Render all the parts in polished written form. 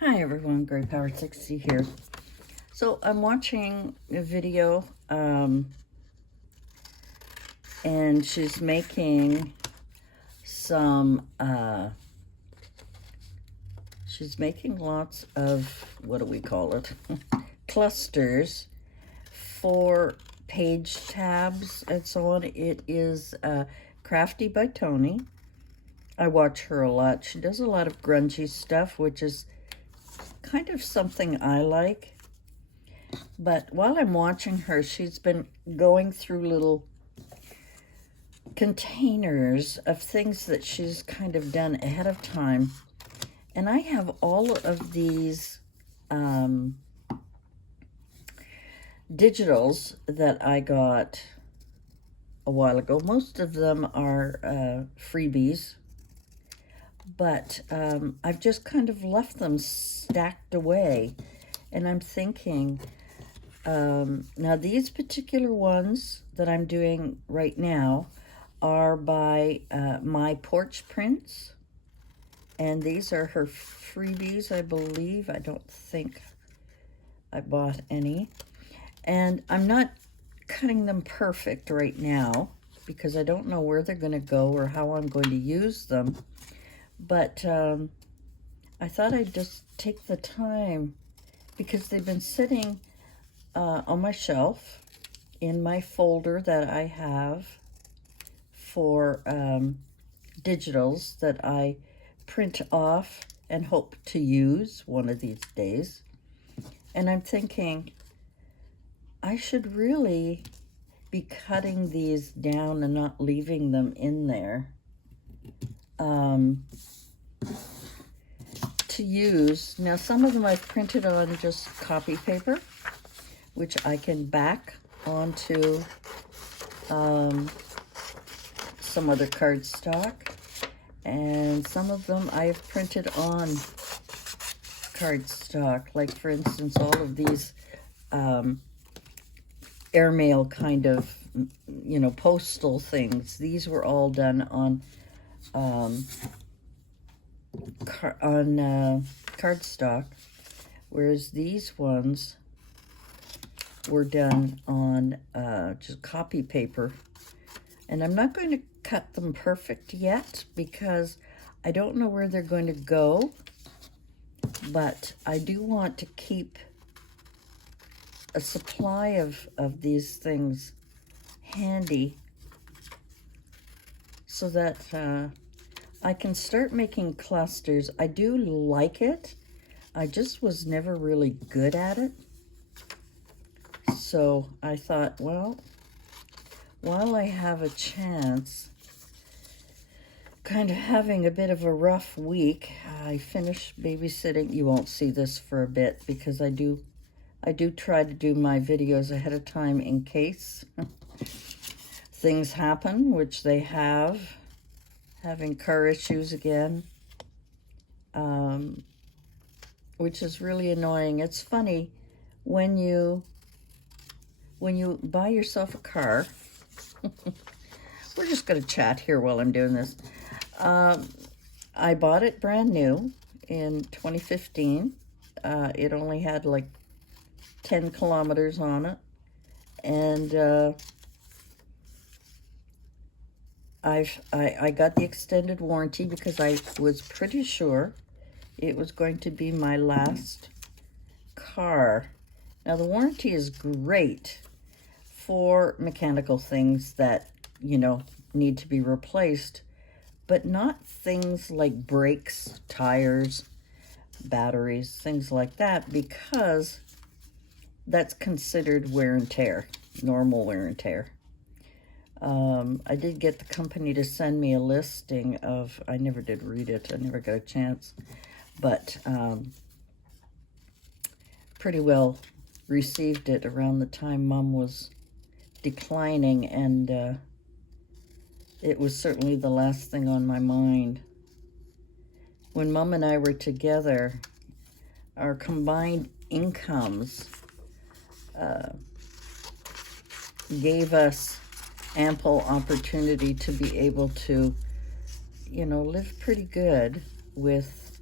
Hi everyone, Great Power 60 here. So I'm watching a video and she's making some, she's making lots of, what do we call it? Clusters for page tabs and so on. It is Crafty by Tony. I watch her a lot. She does a lot of grungy stuff, which is kind of something I like. But while I'm watching her, she's been going through little containers of things that she's kind of done ahead of time. And I have all of these digitals that I got a while ago. Most of them are freebies. But I've just kind of left them stacked away. And I'm thinking, now these particular ones that I'm doing right now are by My Porch Prints. And these are her freebies, I believe. I don't think I bought any. And I'm not cutting them perfect right now because I don't know where they're going to go or how I'm going to use them. But I thought I'd just take the time because they've been sitting on my shelf in my folder that I have for digitals that I print off and hope to use one of these days. And I'm thinking I should really be cutting these down and not leaving them in there to use. Now some of them I've printed on just copy paper, which I can back onto some other cardstock, and some of them I've printed on cardstock, like for instance all of these airmail kind of, you know, postal things. These were all done on cardstock, whereas these ones were done on just copy paper. And I'm not going to cut them perfect yet because I don't know where they're going to go, but I do want to keep a supply of these things handy so that I can start making clusters. I do like it. I just was never really good at it. So I thought, well, while I have a chance, kind of having a bit of a rough week, I finished babysitting. You won't see this for a bit because I do try to do my videos ahead of time in case things happen, which they have. Having car issues again, which is really annoying. It's funny when you buy yourself a car. We're just going to chat here while I'm doing this. I bought it brand new in 2015. It only had like 10 kilometers on it, and I got the extended warranty because I was pretty sure it was going to be my last car. Now the warranty is great for mechanical things that, you know, need to be replaced, but not things like brakes, tires, batteries, things like that, because that's considered wear and tear, normal wear and tear. I did get the company to send me a listing of, I never did read it, I never got a chance, but pretty well received it around the time Mom was declining, and it was certainly the last thing on my mind. When Mom and I were together, our combined incomes gave us ample opportunity to be able to, you know, live pretty good with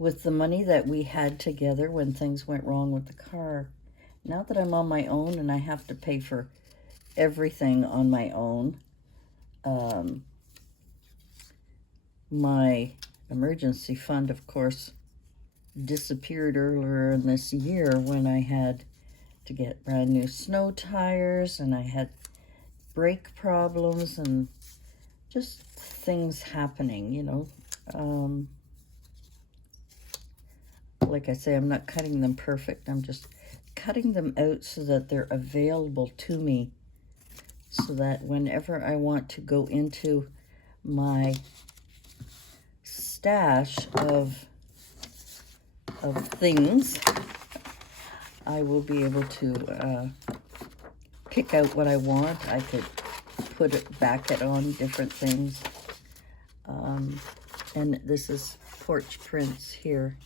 with the money that we had together when things went wrong with the car. Now that I'm on my own and I have to pay for everything on my own, my emergency fund, of course, disappeared earlier in this year when I had to get brand new snow tires and I had brake problems and just things happening, you know. Like I say, I'm not cutting them perfect. I'm just cutting them out so that they're available to me, so that whenever I want to go into my stash of things, I will be able to pick out what I want. I could put it back on different things. And this is porch prints here.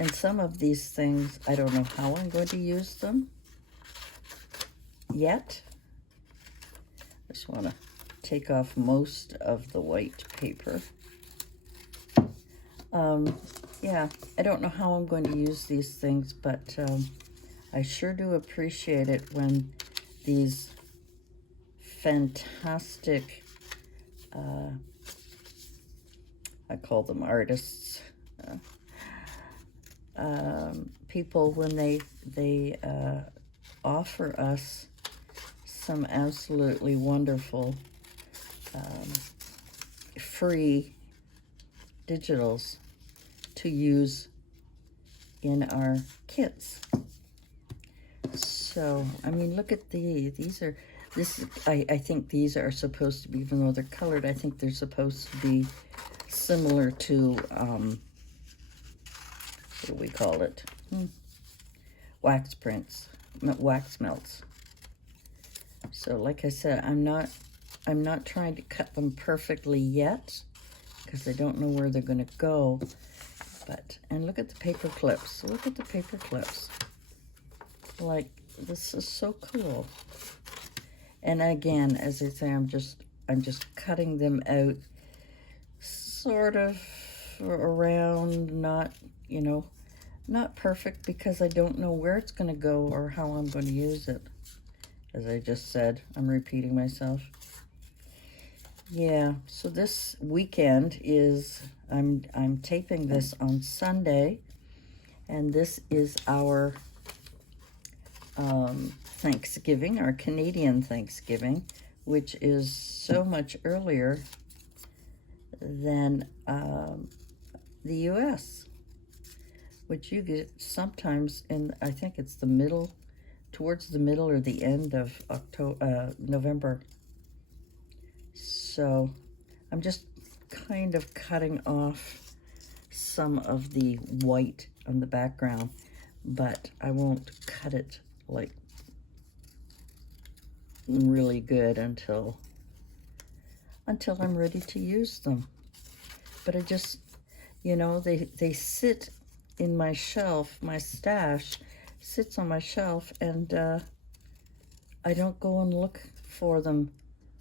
And some of these things, I don't know how I'm going to use them yet. I just want to take off most of the white paper. Yeah, I don't know how I'm going to use these things, but I sure do appreciate it when these fantastic, I call them artists, people, when they offer us some absolutely wonderful free digitals to use in our kits. So, I mean, look at these are, I think these are supposed to be, even though they're colored, I think they're supposed to be similar to, what do we call it? Wax prints, wax melts. So, like I said, I'm not trying to cut them perfectly yet, because I don't know where they're going to go. But, and look at the paper clips. Look at the paper clips. Like, this is so cool. And again, as I say, I'm just cutting them out sort of around, not, you know, not perfect, because I don't know where it's going to go or how I'm going to use it. As I just said, I'm repeating myself. Yeah, so this weekend is, I'm taping this on Sunday, and this is our Thanksgiving, our Canadian Thanksgiving, which is so much earlier than the U.S., which you get sometimes in, I think it's the middle, towards the middle or the end of November. So I'm just kind of cutting off some of the white on the background, but I won't cut it like really good until I'm ready to use them. But I just, you know, they sit in my shelf, my stash sits on my shelf, and I don't go and look for them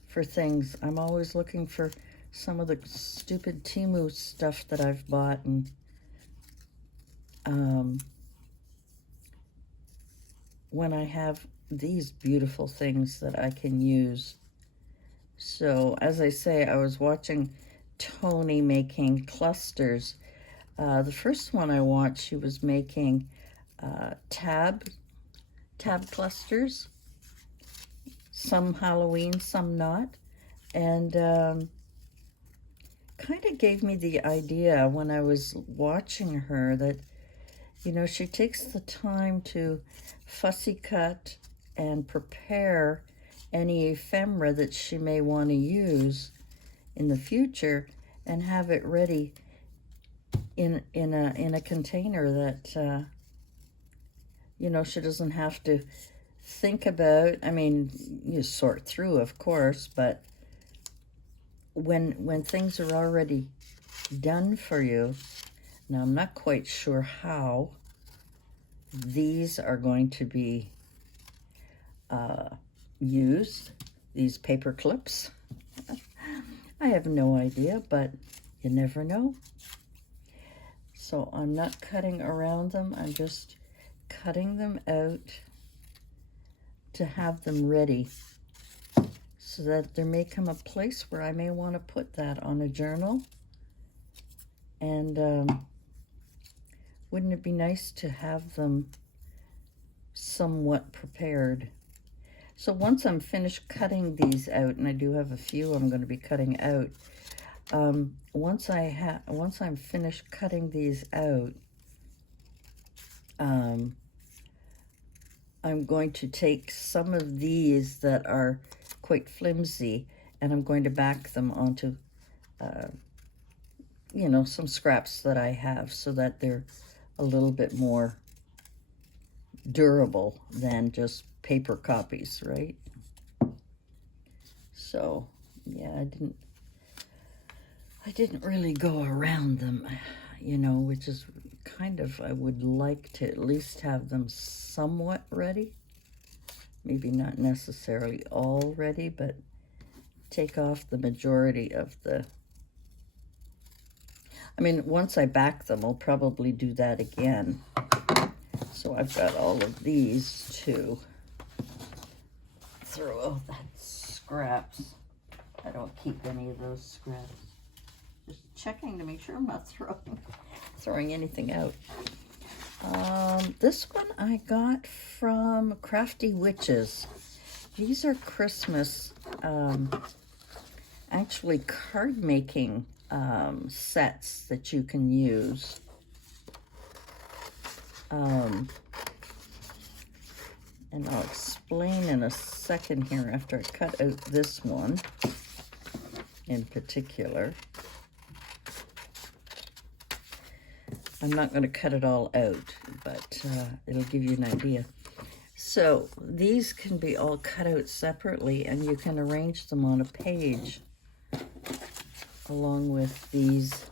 for things. I'm always looking for some of the stupid Temu stuff that I've bought, and when I have these beautiful things that I can use. So, as I say, I was watching Tony making clusters. The first one I watched, she was making tab clusters, some Halloween, some not, and kind of gave me the idea when I was watching her that, you know, she takes the time to fussy cut and prepare any ephemera that she may want to use in the future, and have it ready in a container that you know, she doesn't have to think about. I mean, you sort through, of course, but when things are already done for you, now I'm not quite sure how these are going to be used, these paper clips. I have no idea, but you never know. So I'm not cutting around them, I'm just cutting them out to have them ready, so that there may come a place where I may want to put that on a journal. And wouldn't it be nice to have them somewhat prepared? So once I'm finished cutting these out, and I do have a few I'm going to be cutting out, once I'm finished cutting these out, I'm going to take some of these that are quite flimsy, and I'm going to back them onto, you know, some scraps that I have, so that they're a little bit more durable than just paper copies, right? So, yeah, I didn't really go around them, you know, which is kind of, I would like to at least have them somewhat ready. Maybe not necessarily all ready, but take off the majority of the, I mean, once I back them, I'll probably do that again. So I've got all of these to throw out. That's scraps. I don't keep any of those scraps. Just checking to make sure I'm not throwing anything out. This one I got from Crafty Witches. These are Christmas, actually card making sets that you can use. And I'll explain in a second here after I cut out this one in particular. I'm not going to cut it all out, but it'll give you an idea. So these can be all cut out separately, and you can arrange them on a page along with these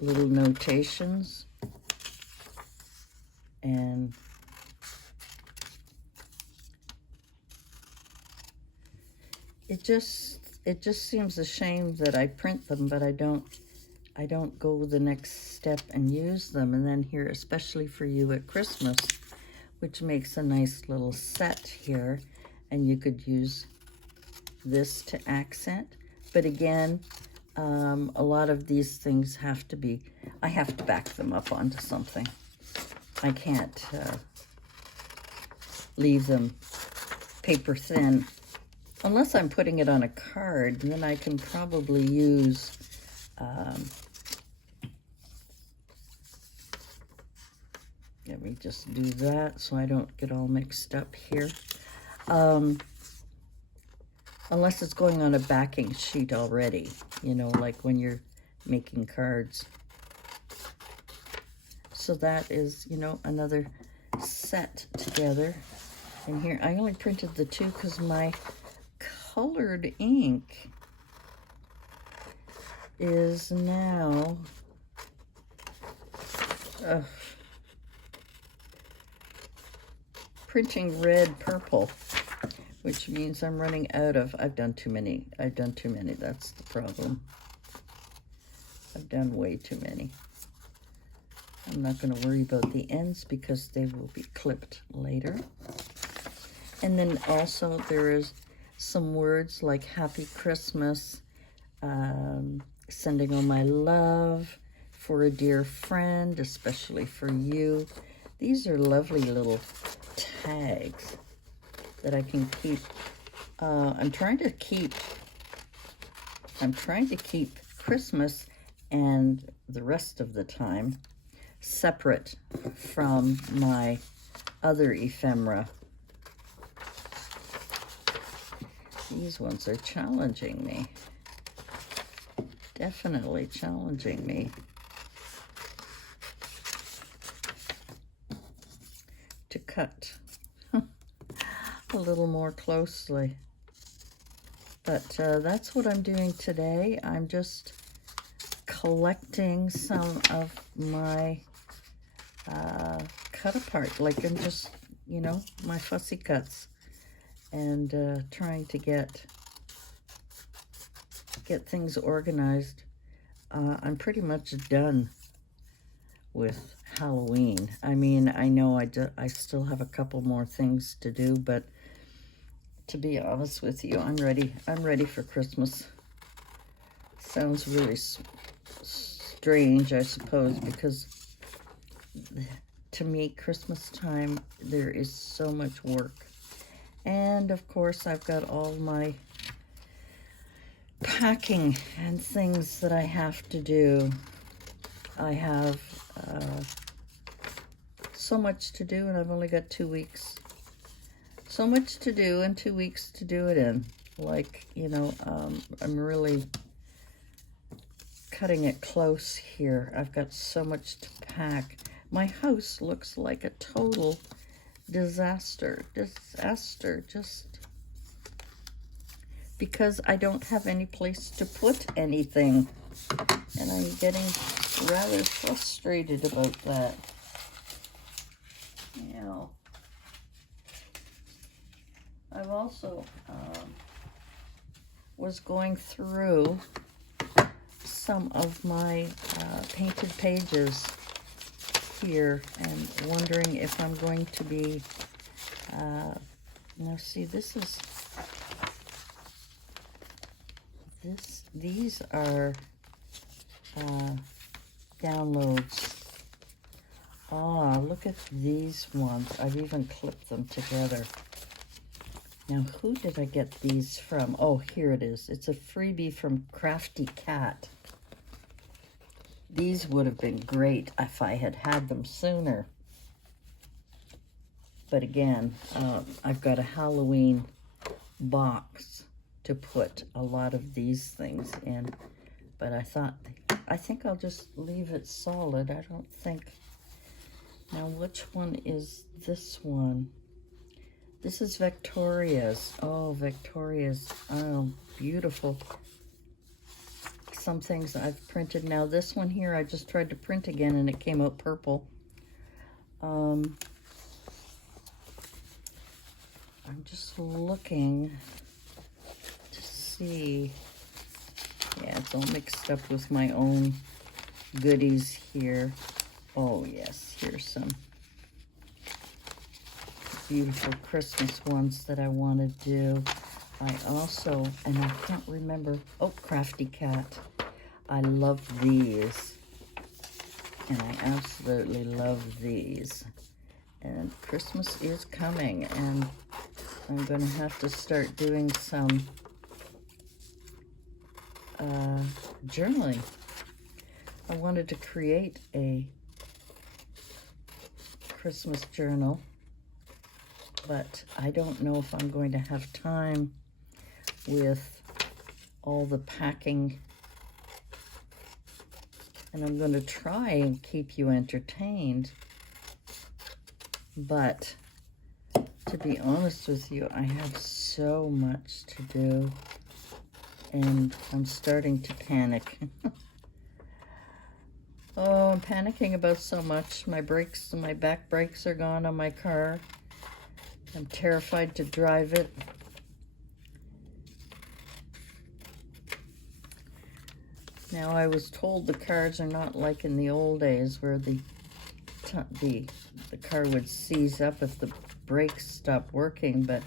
little notations. And it just seems a shame that I print them, but I don't go the next step and use them. And then here, especially for you at Christmas, which makes a nice little set here, and you could use this to accent. But again, a lot of these things have to be, I have to back them up onto something. I can't leave them paper thin, unless I'm putting it on a card, and then I can probably use let me just do that so I don't get all mixed up here. Unless it's going on a backing sheet already, you know, like when you're making cards. So that is, you know, another set together. And here, I only printed the two because my colored ink is now printing red purple, which means I'm running out of, I've done too many, that's the problem. I've done way too many. I'm not going to worry about the ends because they will be clipped later. And then also there is some words like Happy Christmas, sending all my love, for a dear friend, especially for you. These are lovely little tags that I can keep. I'm trying to keep Christmas and the rest of the time separate from my other ephemera. These ones are challenging me. Definitely challenging me to cut a little more closely. But that's what I'm doing today. I'm just collecting some of my cut apart, like I'm just, you know, my fussy cuts, and trying to get things organized. I'm pretty much done with Halloween. I mean, I know I still have a couple more things to do, but to be honest with you, I'm ready. I'm ready for Christmas. Sounds really strange, I suppose, because to me, Christmas time, there is so much work. And of course, I've got all my packing and things that I have to do. I have so much to do, and I've only got 2 weeks. So much to do and 2 weeks to do it in. Like, you know, I'm really cutting it close here. I've got so much to pack. My house looks like a total disaster, just because I don't have any place to put anything. And I'm getting rather frustrated about that. You know, I've also was going through some of my painted pages here and wondering if I'm going to be, now see, these are downloads. Ah, look at these ones. I've even clipped them together. Now, who did I get these from? Oh, here it is. It's a freebie from Crafty Cat. These would have been great if I had had them sooner. But again, I've got a Halloween box to put a lot of these things in. But I think I'll just leave it solid. I don't think. Now, which one is this one? This is Victoria's. Oh, Victoria's. Oh, beautiful. Some things I've printed. Now, this one here, I just tried to print again, and it came out purple. I'm just looking to see. Yeah, it's all mixed up with my own goodies here. Oh, yes, here's some beautiful Christmas ones that I want to do. I also, and I can't remember, oh, Crafty Cat. I love these. And I absolutely love these. And Christmas is coming, and I'm going to have to start doing some journaling. I wanted to create a Christmas journal, but I don't know if I'm going to have time with all the packing. And I'm going to try and keep you entertained. But to be honest with you, I have so much to do. And I'm starting to panic. Oh, I'm panicking about so much. My brakes, my back brakes are gone on my car. I'm terrified to drive it. Now, I was told the cars are not like in the old days where the car would seize up if the brakes stopped working, but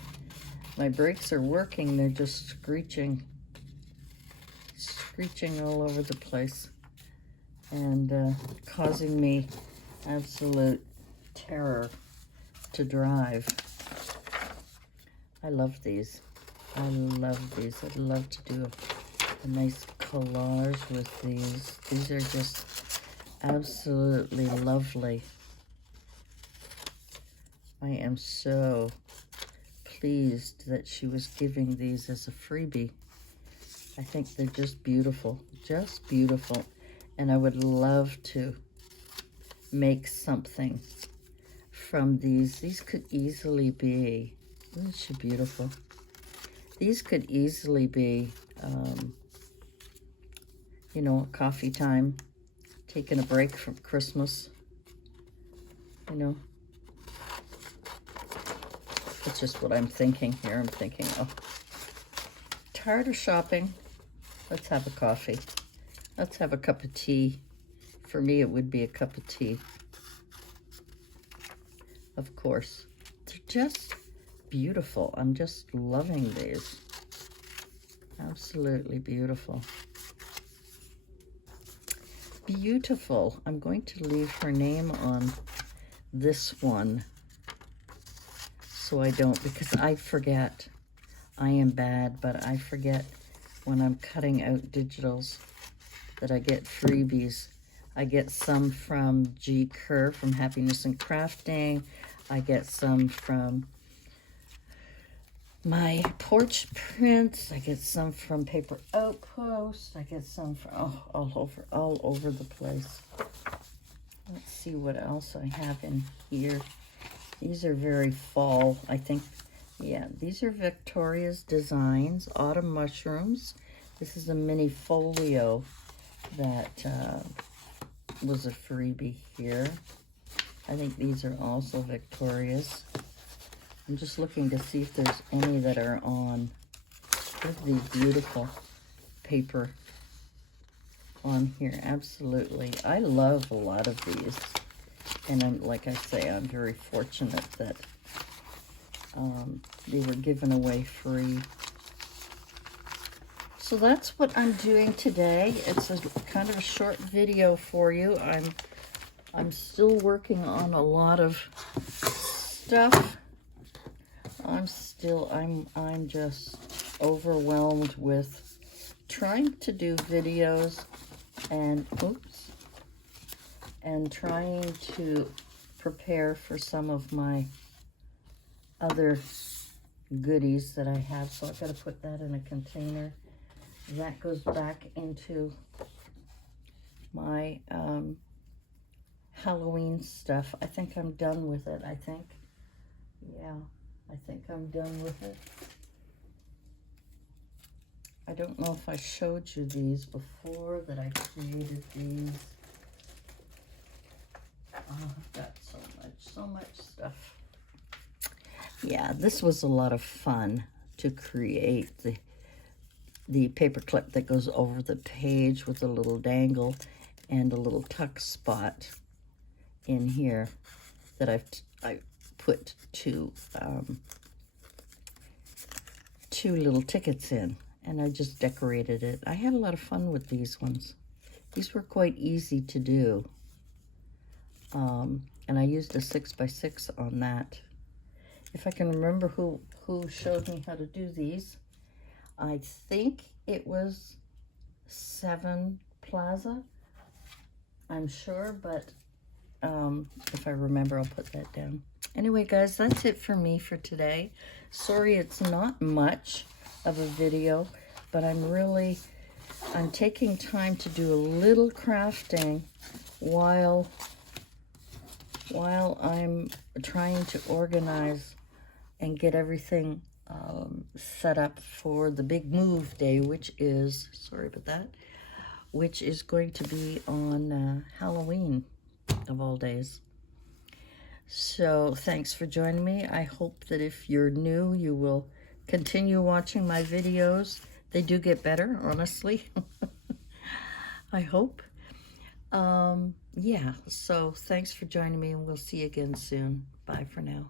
my brakes are working. They're just screeching all over the place and causing me absolute terror to drive. I love these. I love these. I'd love to do a nice collage with these. These are just absolutely lovely. I am so pleased that she was giving these as a freebie. I think they're just beautiful, just beautiful. And I would love to make something from these. These could easily be, isn't she beautiful? These could easily be, you know, coffee time, taking a break from Christmas, you know. It's just what I'm thinking here. I'm thinking, oh, tired of shopping. Let's have a coffee. Let's have a cup of tea For me, it would be a cup of tea. Of course. They're just beautiful. I'm just loving these. Absolutely beautiful. Beautiful. I'm going to leave her name on this one so I don't, because I forget. I am bad, but I forget when I'm cutting out digitals that I get freebies. I get some from G. Kerr from Happiness and Crafting. I get some from my porch prints. I get some from Paper Outpost. I get some from all over the place. Let's see what else I have in here. These are very fall, I think. Yeah, these are Victoria's Designs Autumn Mushrooms. This is a mini folio that was a freebie here. I think these are also Victoria's. I'm just looking to see if there's any that are on. Look at these beautiful paper on here. Absolutely. I love a lot of these. And I'm, like I say, I'm very fortunate that they were given away free. So that's what I'm doing today. It's a kind of a short video for you. I'm still working on a lot of stuff. I'm just overwhelmed with trying to do videos and trying to prepare for some of my other goodies that I have. So I've got to put that in a container. That goes back into my Halloween stuff. I think I'm done with it, I think. Yeah, I think I'm done with it. I don't know if I showed you these before, that I created these. Oh, I've got so much stuff. Yeah, this was a lot of fun to create the paper clip that goes over the page with a little dangle and a little tuck spot in here that I put two little tickets in, and I just decorated it. I had a lot of fun with these ones. These were quite easy to do. And I used a 6x6 on that. If I can remember who showed me how to do these, I think it was 7 Plaza. I'm sure, but if I remember, I'll put that down. Anyway, guys, that's it for me for today. Sorry it's not much of a video, but I'm taking time to do a little crafting while I'm trying to organize and get everything set up for the big move day, which is, sorry about that, which is going to be on Halloween of all days. So thanks for joining me. I hope that if you're new, you will continue watching my videos. They do get better, honestly. I hope. Yeah, so thanks for joining me, and we'll see you again soon. Bye for now.